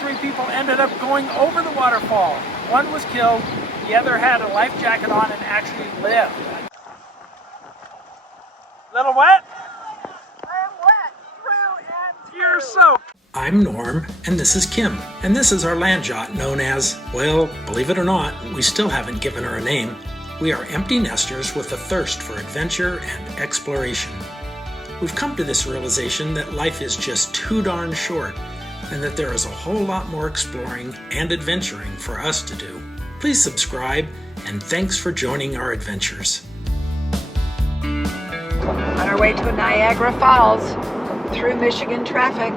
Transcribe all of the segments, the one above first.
3 people ended up going over the waterfall. One was killed, the other had a life jacket on and actually lived. Little wet? I'm wet through and through. You're soaked. I'm Norm, and this is Kim, and this is our land yacht known as, well, believe it or not, we still haven't given her a name. We are empty nesters with a thirst for adventure and exploration. We've come to this realization that life is just too darn short, and that there is a whole lot more exploring and adventuring for us to do. Please subscribe, and thanks for joining our adventures. On our way to Niagara Falls through Michigan traffic.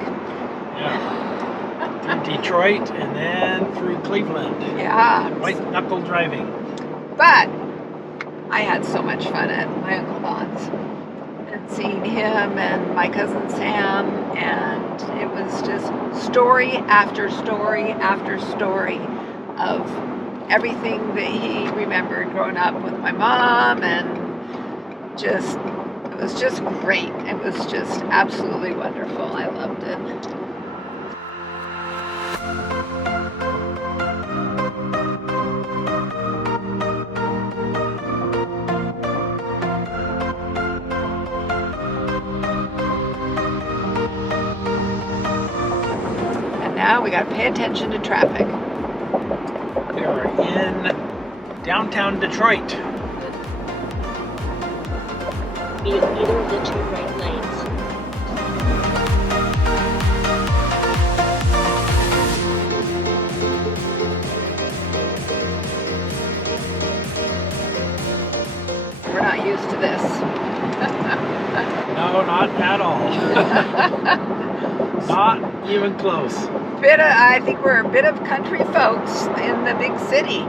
Yeah. Through Detroit and then through Cleveland. Yeah. White knuckle driving. But I had so much fun at my Uncle Don's and seeing him and my cousin Sam, and it was just story after story after story of everything that he remembered growing up with my mom, and just it was just great. It was just absolutely wonderful. I loved it. And now we got to pay attention to traffic. We are in downtown Detroit. Use either of the 2 right lanes. We're not used to this. No, not at all. Not even close. I think we're a bit of country folks in the big city.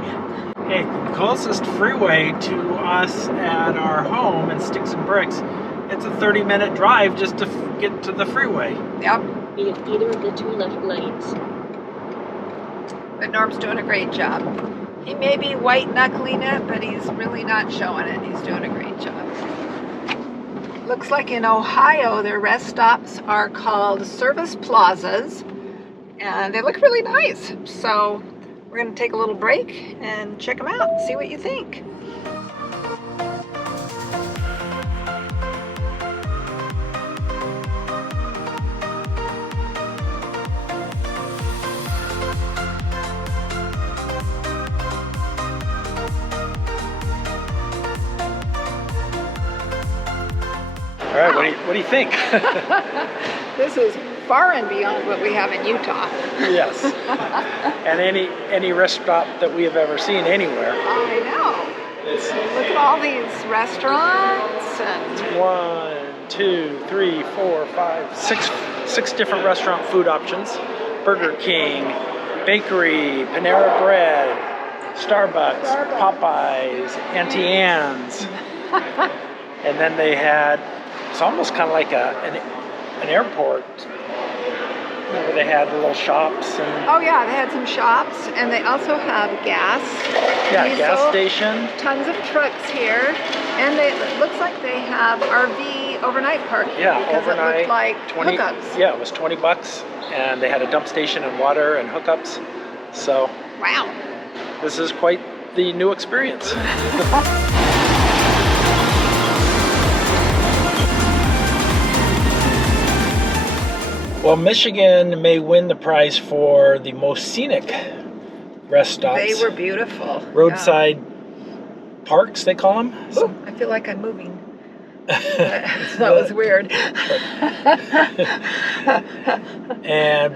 Hey, the closest freeway to us at our home in Sticks and Bricks, it's a 30-minute drive just to get to the freeway. Yep. Use either of the 2 left lanes. But Norm's doing a great job. He may be white knuckling it, but he's really not showing it. He's doing a great job. Looks like in Ohio, their rest stops are called service plazas, and they look really nice. So we're going to take a little break and check them out, see what you think. All right, what do you think? This is far and beyond what we have in Utah. Yes. And any rest stop that we have ever seen anywhere. I know. Look at all these restaurants and 1, 2, 3, 4, 5, 6 different restaurant food options. Burger King, bakery, Panera Bread, Starbucks, Popeyes, Auntie Anne's. And then they had, it's almost kind of like an airport, where they had little shops and. oh yeah, they had some shops, and they also have gas. Yeah, diesel, gas station. Tons of trucks here, and it looks like they have RV overnight parking. Yeah, because overnight. it looked like 20, hookups. Yeah, it was $20, and they had a dump station and water and hookups. So. Wow. This is quite the new experience. Well, Michigan may win the prize for the most scenic rest stops. They were beautiful. Roadside parks, they call them. Ooh, I feel like I'm moving. That was weird.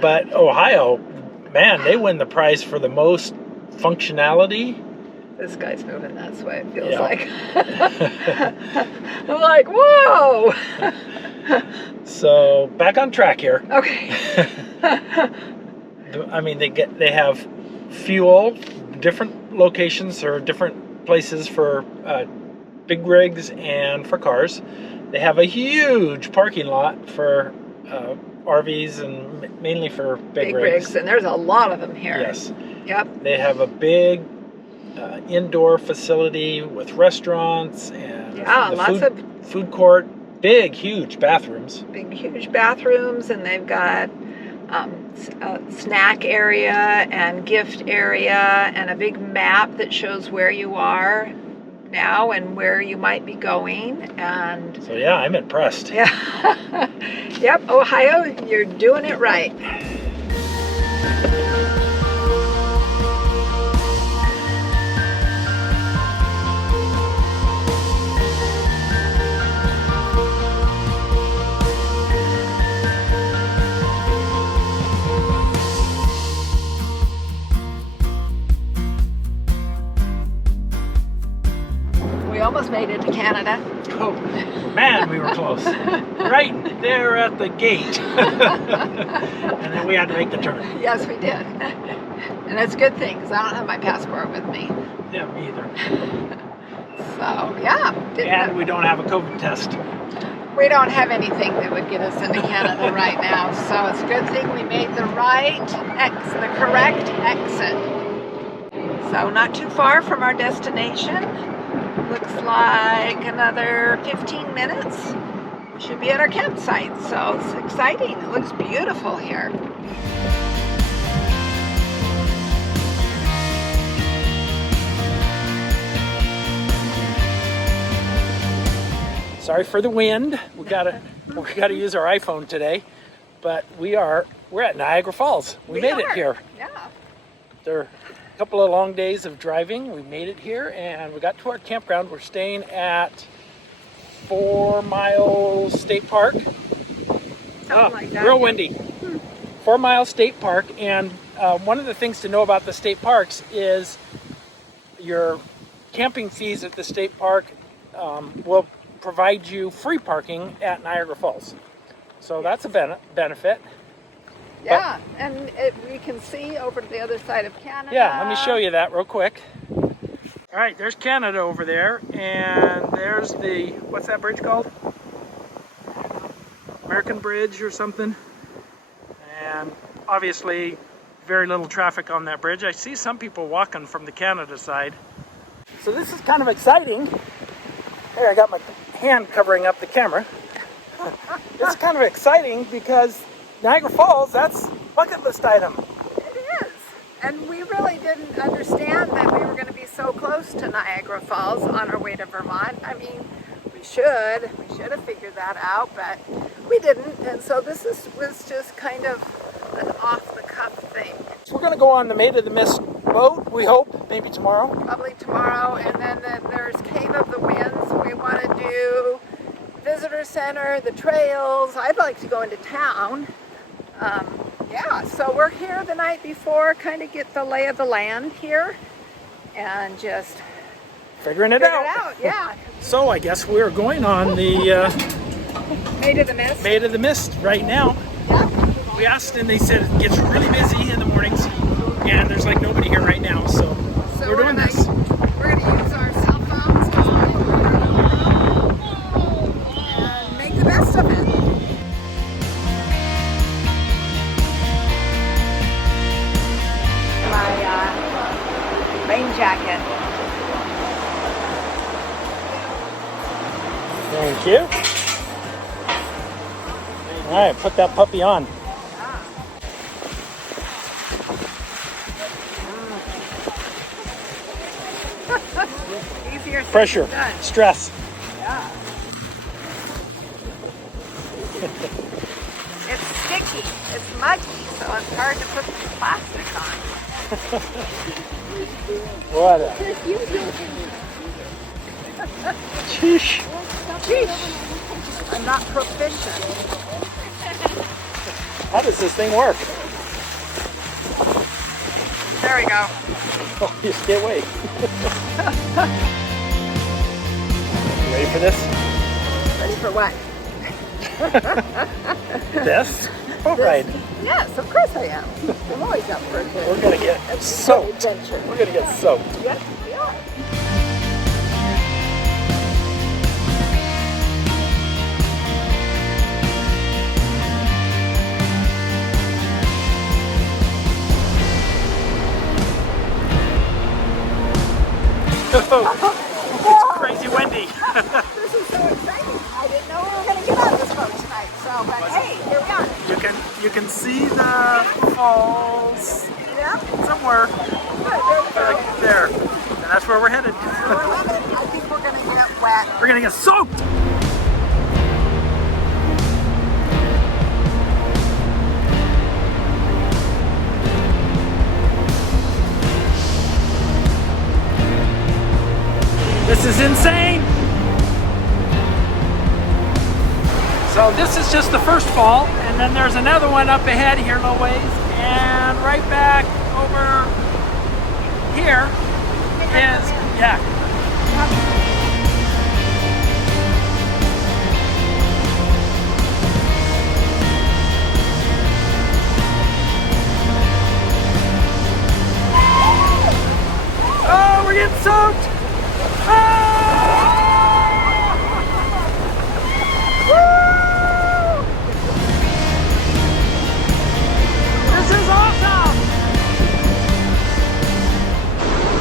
But Ohio, man, they win the prize for the most functionality. This guy's moving, that's what it feels like. I'm like, whoa! So back on track here. Okay. I mean, they have fuel, different locations or different places for big rigs and for cars. They have a huge parking lot for RVs and mainly for big rigs. And there's a lot of them here. Yes. Yep. They have a big indoor facility with restaurants and lots of food court, big, huge bathrooms. Big, huge bathrooms, and they've got snack area and gift area and a big map that shows where you are now and where you might be going. And So yeah, I'm impressed. yeah, yep, Ohio, you're doing it right. We almost made it to Canada. Oh, man, we were close. Right there at the gate. And then we had to make the turn. Yes, we did. And that's a good thing because I don't have my passport with me. Yeah, me either. So, yeah. And we don't have a COVID test. We don't have anything that would get us into Canada right now. So it's a good thing we made the correct exit. So not too far from our destination. Looks like another 15 minutes. We should be at our campsite. So it's exciting. It looks beautiful here. Sorry for the wind. We gotta use our iPhone today, but we're at Niagara Falls. We made it here. Yeah. There are a couple of long days of driving. We made it here, and we got to our campground. We're staying at 4 Mile State Park. Something like that. Real windy. 4 Mile State Park, and one of the things to know about the state parks is your camping fees at the state park will provide you free parking at Niagara Falls. So that's a benefit. Yeah, and we can see over to the other side of Canada. Yeah, let me show you that real quick. All right, there's Canada over there, and there's what's that bridge called? American Bridge or something. And obviously very little traffic on that bridge. I see some people walking from the Canada side. So this is kind of exciting. Here, I got my hand covering up the camera. It's kind of exciting because Niagara Falls, that's a bucket list item. It is. And we really didn't understand that we were going to be so close to Niagara Falls on our way to Vermont. I mean, we should have figured that out, but we didn't. And so this was just kind of an off-the-cuff thing. So we're going to go on the Maid of the Mist boat, we hope, maybe tomorrow. Probably tomorrow. And then there's Cave of the Winds. We want to do visitor center, the trails. I'd like to go into town. Yeah, so we're here the night before, kind of get the lay of the land here and just figuring it out. Yeah. So I guess we're going on the Maid of the Mist. Maid of the Mist right now. Yeah. We asked and they said it gets really busy in the mornings and there's like nobody here right now, so we're doing this. We're going to use our cell phones and make the best of it. Rain jacket. Thank you. All right, put that puppy on. Easier said Pressure, than done. stress. Yeah. It's sticky, it's muggy, so it's hard to put the plastic on. What a... Sheesh. Sheesh. I'm not proficient. How does this thing work? There we go. Oh, you can't wait. You ready for this? Ready for what? This? Boat ride. Yes, of course I am. I'm always up for a good We're gonna get soaked. adventure. We're gonna get soaked. Yes, we are. It's crazy windy. This is so exciting. I didn't know we were going to get on this boat tonight. So, but hey, here we are. You can see the falls somewhere there, and that's where we're headed. I think we're gonna get wet. We're gonna get soaked. This is insane. So this is just the first fall, and then there's another one up ahead here a little ways, and right back over here is, yeah. Oh, we're getting soaked.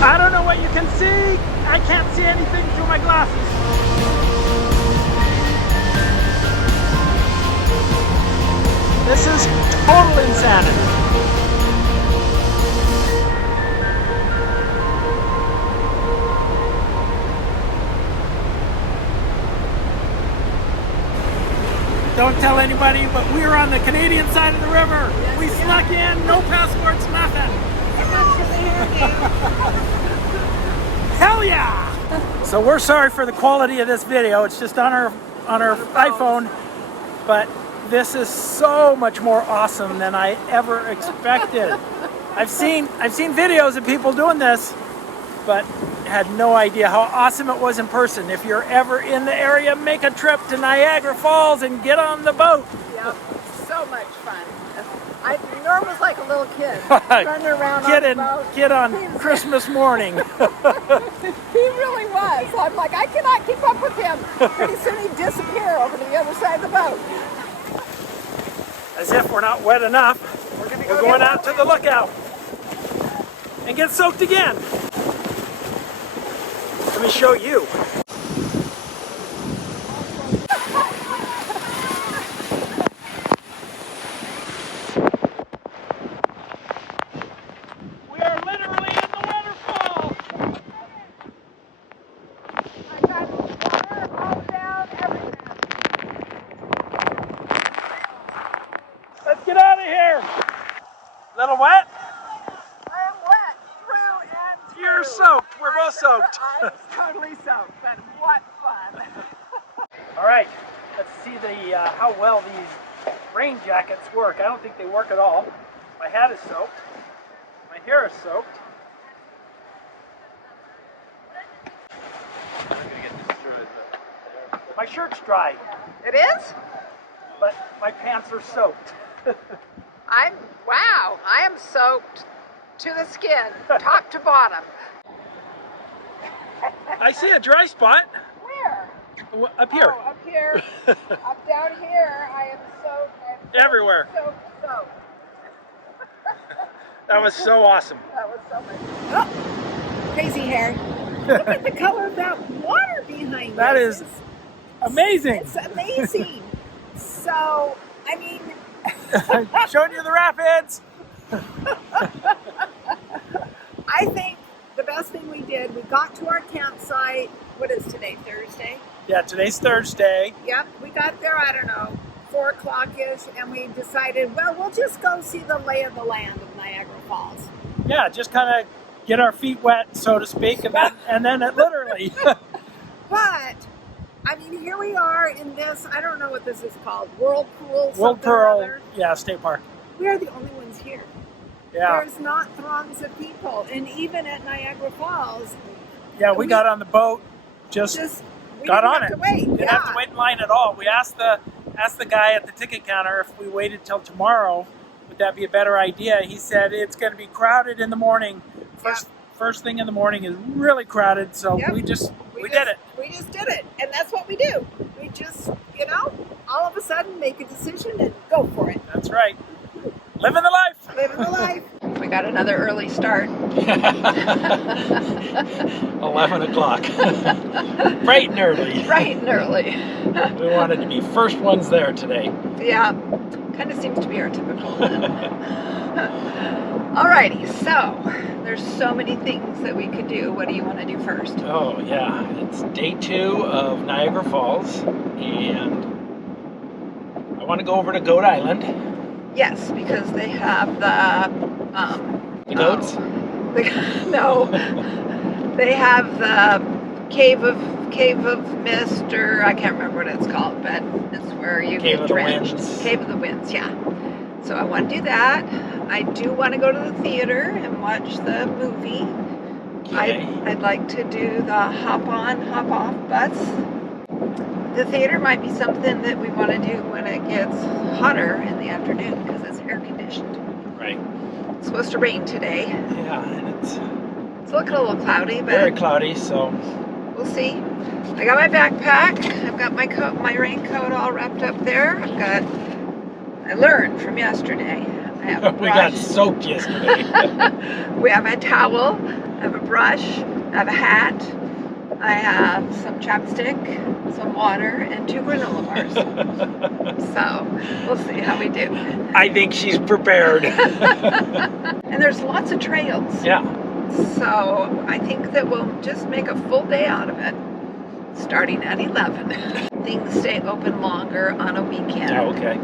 I don't know what you can see. I can't see anything through my glasses. This is total insanity. Don't tell anybody, but we are on the Canadian side of the river. Yes, we snuck in, no passports, nothing. Hell yeah! So we're sorry for the quality of this video. It's just on our iPhone, but this is so much more awesome than I ever expected. I've seen videos of people doing this, but had no idea how awesome it was in person. If you're ever in the area, make a trip to Niagara Falls and get on the boat. Yep, so much fun. Norm was like a little kid, running around on the boat. Kid on Christmas morning. He really was. I'm like, I cannot keep up with him. Pretty soon he'd disappear over to the other side of the boat. As if we're not wet enough, we're going out to the lookout and get soaked again. Let me show you. We are literally in the waterfall. I got water all down everything. Let's get out of here. Little wet? I am wet through and through. You're soaked. We're both soaked. I'm totally soaked, but what fun. All right, let's see how well these rain jackets work. I don't think they work at all. My hat is soaked. My hair is soaked. My shirt's dry, It is? but my pants are soaked. Wow, I am soaked to the skin, top to bottom. I see a dry spot. Where? Up here. Oh, up here. Up down here, I am soaked. Everywhere. Soaked. That was so awesome. That was so much. Oh, crazy hair. Look at the color of that water behind That us. is amazing. It's amazing. So, I mean, Showing you the rapids. I think the best thing we did, we got to our campsite. What is today, Thursday? Yeah, today's Thursday. Yep, we got there, I don't know, 4 o'clock-ish, and we decided, well, we'll just go see the lay of the land of Niagara Falls. Yeah, just kind of get our feet wet, so to speak, and then it literally. But, I mean, here we are in this, I don't know what this is called, Whirlpool, Whirlpool, yeah, state park. We are the only ones here. Yeah. There's not throngs of people, and even at Niagara Falls, Yeah, we got on the boat, just we got didn't on have it. to wait. Didn't Yeah. have to wait in line at all. We asked the guy at the ticket counter if we waited till tomorrow, would that be a better idea? He said it's going to be crowded in the morning. First thing in the morning is really crowded, so we did it. We just did it, and that's what we do. We just, all of a sudden make a decision and go for it. That's right. Living the life. Living the life. We got another early start. 11 o'clock. Bright and early. Bright and early. We wanted to be first ones there today. Yeah, Kind of seems to be our typical one. Alrighty, so there's so many things that we could do. What do you want to do first? Oh yeah, it's day 2 of Niagara Falls, and I want to go over to Goat Island. Yes, because they have the goats? No, they have the Cave of Mist, or I can't remember what it's called, but it's where you Cave get of the drenched. Winds. Cave of the Winds, yeah. So I want to do that. I do want to go to the theater and watch the movie. Okay. I'd like to do the hop on, hop off bus. The theater might be something that we want to do when it gets hotter in the afternoon because it's air conditioned. Right. It's supposed to rain today. Yeah, and it's It's looking a little cloudy, but very cloudy, so we'll see. I got my backpack. I've got my coat, my raincoat all wrapped up there. I learned from yesterday. I have a we got brush. soaked yesterday. We have a towel. I have a brush. I have a hat. I have some chapstick, some water, and 2 granola bars. So we'll see how we do. I think she's prepared. And there's lots of trails. Yeah. So I think that we'll just make a full day out of it, starting at 11. Things stay open longer on a weekend. Oh, okay.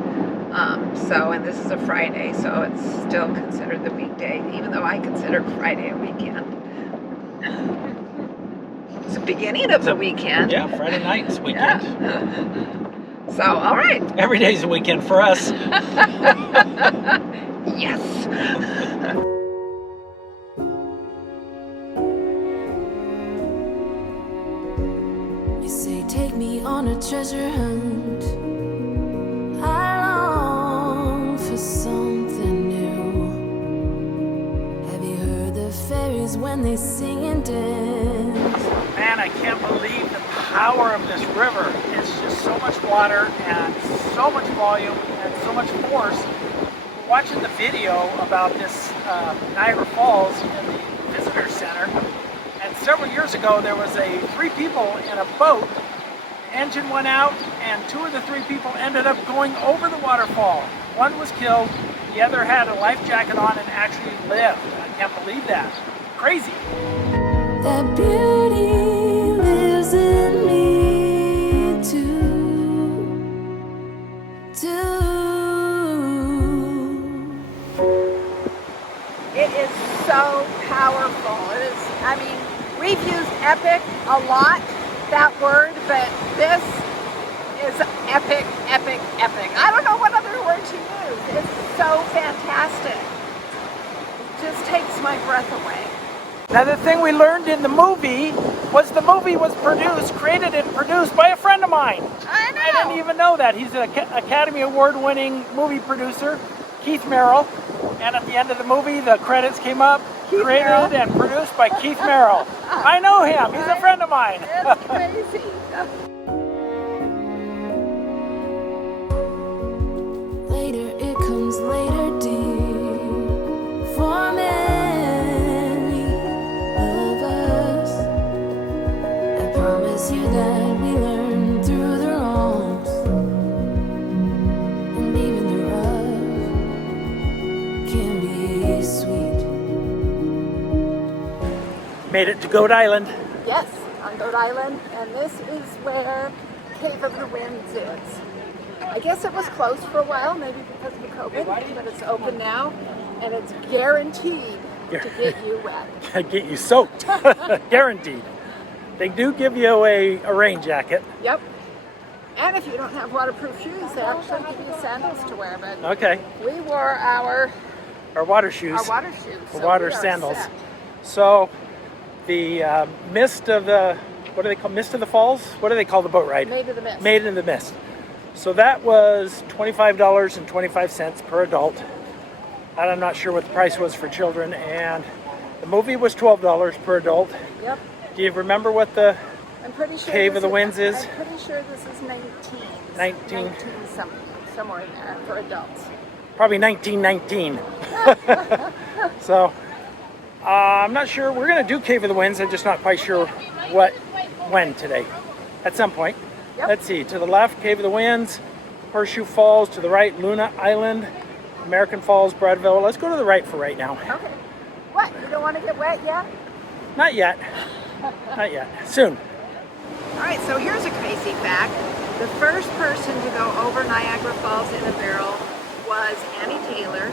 And this is a Friday, so it's still considered the weekday, even though I consider Friday a weekend. It's the beginning of the weekend. Yeah, Friday night's weekend. Yeah. So, all right. Every day's a weekend for us. Yes. You say take me on a treasure hunt. I long for something new. Have you heard the fairies when they sing and dance? Man, I can't believe the power of this river. It's just so much water and so much volume and so much force. Watching the video about this Niagara Falls in the visitor center, and several years ago there was 3 people in a boat. The engine went out and 2 of the 3 people ended up going over the waterfall. One was killed, the other had a life jacket on and actually lived. I can't believe that. Crazy. That beauty lives in me too. It is so powerful. We've used epic a lot, that word, but this is epic, epic, epic. I don't know what other word to use. It's so fantastic. It just takes my breath away. Now the thing we learned in the movie was created and produced by a friend of mine. I know. I didn't even know that. He's an Academy Award-winning movie producer, Keith Merrill. And at the end of the movie, the credits came up, created and produced by Keith Merrill. I know him. He's a friend of mine. It's crazy. Later it comes later, dear. For many of us, I promise you that we learn through the wrongs, and even the rough can be sweet. Made it to Goat Island. Yes, on Goat Island, and this is where Cave of the Winds is. I guess it was closed for a while, maybe because of the COVID, but it's open now, and it's guaranteed to get you wet. Get you soaked. Guaranteed. They do give you a rain jacket. Yep. And if you don't have waterproof shoes, they actually give you sandals to wear, but Okay. we wore our Water shoes. water shoes. Or so water we are sandals. set. So the mist of the, what do they call, mist of the falls? What do they call the boat ride? Made of the mist. Made in the Mist. So that was $25.25 per adult. And I'm not sure what the price was for children. And the movie was $12 per adult. Yep. Do you remember what the I'm pretty sure Cave this of the is- Winds is? I'm pretty sure this is 19. 19. 19 something, somewhere in there for adults. probably 1919. So I'm not sure. We're going to do Cave of the Winds. I'm just not quite sure when today. At some point. Yep. Let's see. To the left, Cave of the Winds. Horseshoe Falls, to the right, Luna Island, American Falls, Breadville. Let's go to the right for right now. Okay. What? You don't want to get wet yet? Not yet. Not yet. Soon. All right, so here's a crazy fact. The first person to go over Niagara Falls in a barrel was Annie Taylor,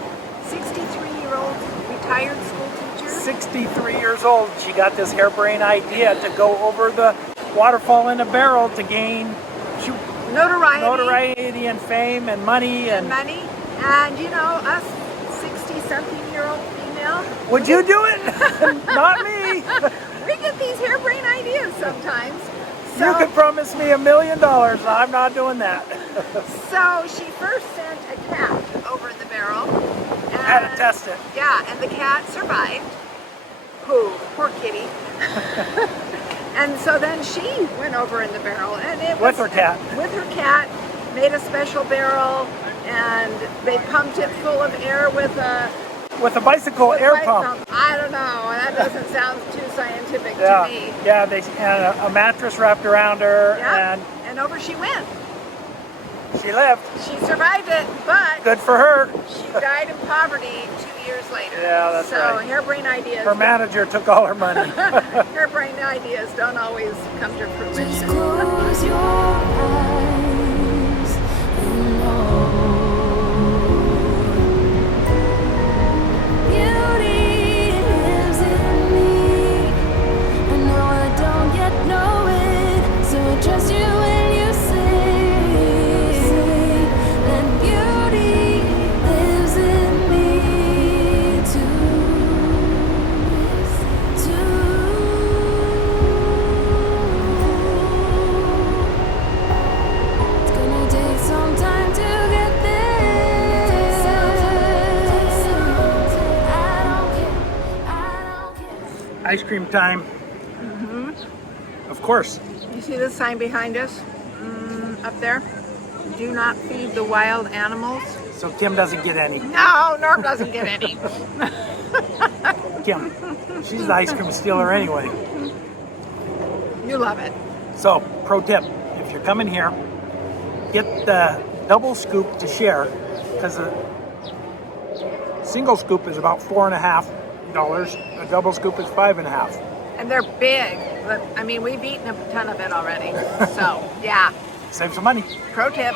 63-year-old retired school teacher. 63 years old. She got this harebrained idea to go over the waterfall in a barrel to gain notoriety and fame and money. And And you know, us 60-something-year-old female. Would you do it? Not me. We get these harebrained ideas sometimes. You could promise me $1 million. I'm not doing that. So she first sent a cat over in the barrel. And, had to test it. Yeah, and the cat survived. Poor kitty. And so then she went over in the barrel, and it was with her cat. With her cat, made a special barrel, and they pumped it full of air with a bicycle air pump. I don't know. That doesn't sound too scientific Yeah. to me. Yeah, and a mattress wrapped around her, Yeah. And over she went. she lived. She survived it, but Good for her. she died in poverty 2 years later. Yeah, that's right. So harebrained ideas. Her manager took all her money. Harebrained ideas don't always come to Just fruition. close your eyes and know beauty lives in me. I know I don't yet know it, so I trust you when you say that beauty lives in me too. It's gonna take some time to get there. I don't care. Ice cream time. Of course. You see this sign behind us? Up there? Do not feed the wild animals. So Kim doesn't get any. No, Norm doesn't get any. Kim, she's the ice cream stealer anyway. You love it. So, pro tip, if you're coming here, get the double scoop to share, because a single scoop is about $4.50. A double scoop is $5.50. And they're big. But, I mean, we've eaten a ton of it already. So, yeah. Save some money. Pro tip.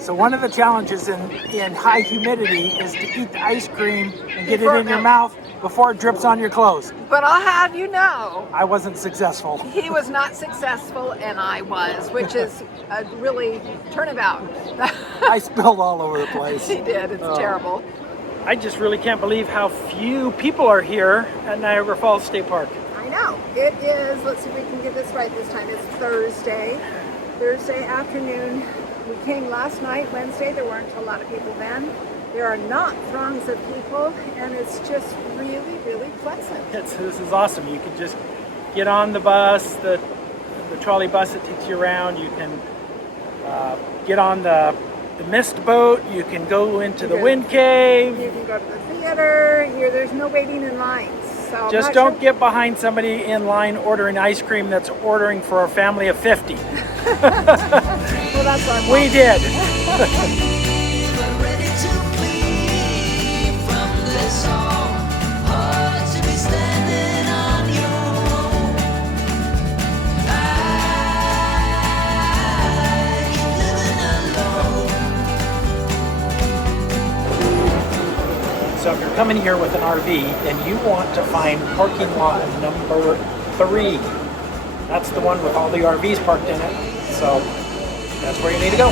So one of the challenges in high humidity is to eat the ice cream and get it in your mouth before it drips on your clothes. But I'll have you know, I wasn't successful. he was not successful and I was, which is a really turnabout. I spilled all over the place. He did. It's terrible. I just really can't believe how few people are here at Niagara Falls State Park. I know. It is, let's see if we can get this right this time. It's Thursday afternoon. We came last night, Wednesday. There weren't a lot of people then. There are not throngs of people, and it's just really, really pleasant. This is awesome. You can just get on the bus, the trolley bus that takes you around. You can get on the mist boat. You can go into the wind cave. You can go to the theater. There's no waiting in lines. So Just don't get behind somebody in line ordering ice cream that's ordering for a family of 50. Well, that's our We did. So if you're coming here with an RV and you want to find parking lot number 3, that's the one with all the RVs parked in it. So that's where you need to go.